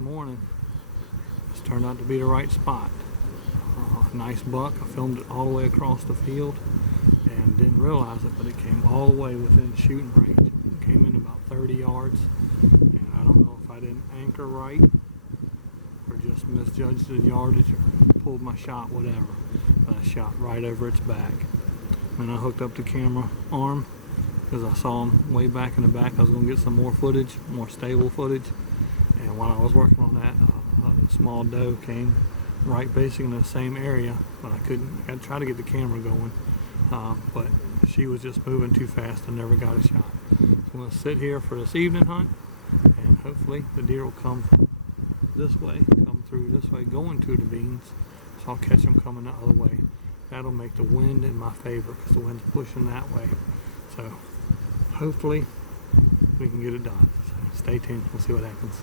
morning. This turned out to be the right spot. Nice buck. I filmed it all the way across the field and didn't realize it, but it came all the way within shooting range. It came in about 30 yards, and I don't know if I didn't anchor right or just misjudged the yardage or pulled my shot, whatever. But I shot right over its back. And I hooked up the camera arm because I saw him way back in the back. I was going to get some more footage, more stable footage. And while I was working on that, a small doe came right basically in the same area, but I couldn't. I tried to get the camera going, but she was just moving too fast and never got a shot. So I'm going to sit here for this evening hunt, and hopefully the deer will come this way, come through this way, going to the beans. So I'll catch them coming the other way. That'll make the wind in my favor because the wind's pushing that way. So hopefully we can get it done. So stay tuned. We'll see what happens.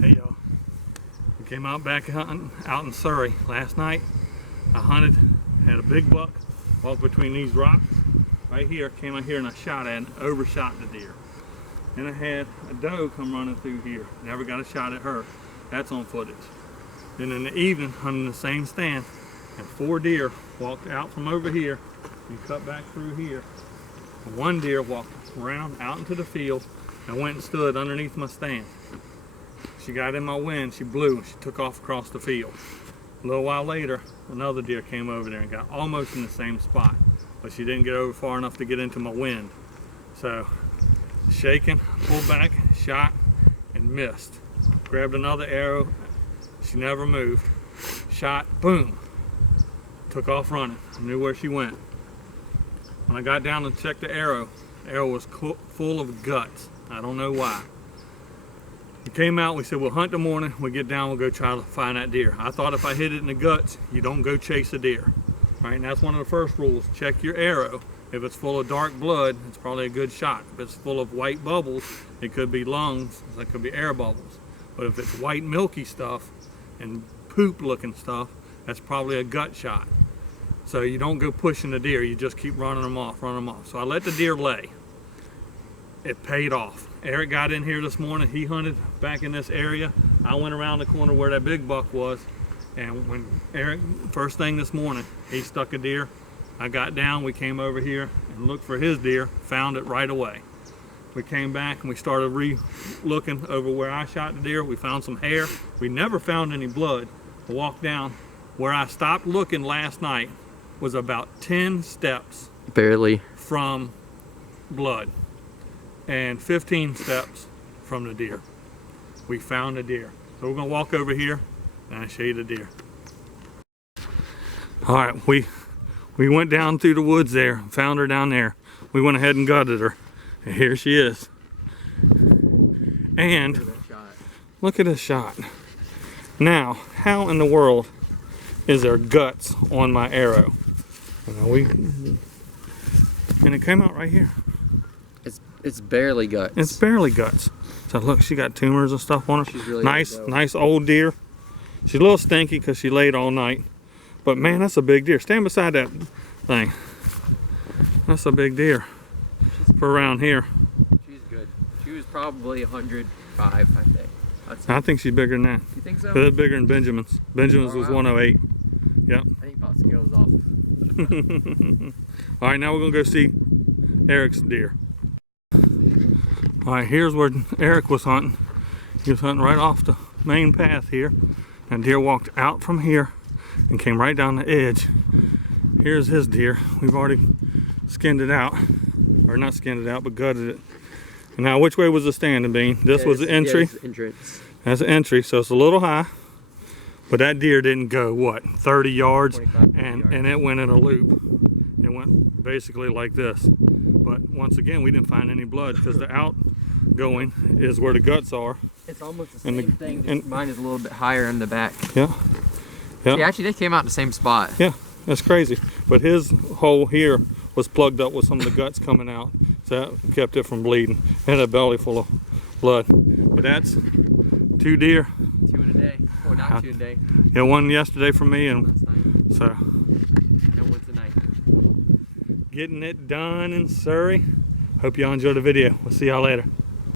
Hey y'all, we came out back hunting out in Surrey last night. I hunted, had a big buck, walked between these rocks right here, came out here and I shot at and overshot the deer. And I had a doe come running through here, never got a shot at her. That's on footage. Then in the evening, hunting the same stand, and 4 deer walked out from over here and cut back through here. And 1 deer walked around out into the field and went and stood underneath my stand. She got in my wind, she blew, and she took off across the field. A little while later, another deer came over there and got almost in the same spot, but she didn't get over far enough to get into my wind. So, shaking, pulled back, shot, and missed. Grabbed another arrow, she never moved. Shot, boom, took off running. I knew where she went. When I got down to check the arrow was full of guts. I don't know why. We came out, we said we'll hunt the morning, we get down, we'll go try to find that deer. I thought if I hit it in the guts, you don't go chase a deer. Right, and that's one of the first rules. Check your arrow. If it's full of dark blood, it's probably a good shot. If it's full of white bubbles, it could be lungs, that could be air bubbles. But if it's white milky stuff and poop looking stuff, that's probably a gut shot. So you don't go pushing the deer, you just keep running them off. So I let the deer lay. It paid off. Eric got in here this morning, he hunted back in this area. I went around the corner where that big buck was, and when Eric, first thing this morning, he stuck a deer. I got down, we came over here and looked for his deer, found it right away. We came back and we started looking over where I shot the deer. We found some hair. We never found any blood. I walked down. Where I stopped looking last night was about 10 steps. Barely. From blood. And 15 steps from the deer. We found a deer. So we're gonna walk over here and I'll show you the deer. All right, we went down through the woods there, found her down there. We went ahead and gutted her. And here she is. And look at this shot. Now, how in the world is there guts on my arrow? And it came out right here. It's barely guts. It's barely guts. So look, she got tumors and stuff on her. She's really nice old deer. She's a little stinky because she laid all night. But man, that's a big deer. Stand beside that thing. That's a big deer for around here. She's good. She was probably 105, I think. I think she's bigger than that. You think so? It's bigger than Benjamin's. Benjamin's was 108. Yep. I think about scales off. All right, now we're gonna go see Eric's deer. All right, here's where Eric was hunting. He was hunting right off the main path here, and deer walked out from here and came right down the edge. Here's his deer. We've already skinned it out, or not skinned it out, but gutted it. And now, which way was the standing bean? This was the entry. Yeah, entrance. That's the entry, so it's a little high, but that deer didn't go, what, 30 yards, and it went in a loop. It went basically like this. But once again, we didn't find any blood because the outgoing is where the guts are. It's almost the same thing, just mine is a little bit higher in the back. Yeah. Yeah. See, actually, they came out in the same spot. Yeah, that's crazy. But his hole here was plugged up with some of the guts coming out, so that kept it from bleeding. It had a belly full of blood. But that's 2 deer. 2 in a day. Well, not 2 a day. Yeah, 1 yesterday for me, and so. And 1 tonight. Getting it done in Surrey. Hope y'all enjoyed the video. We'll see y'all later.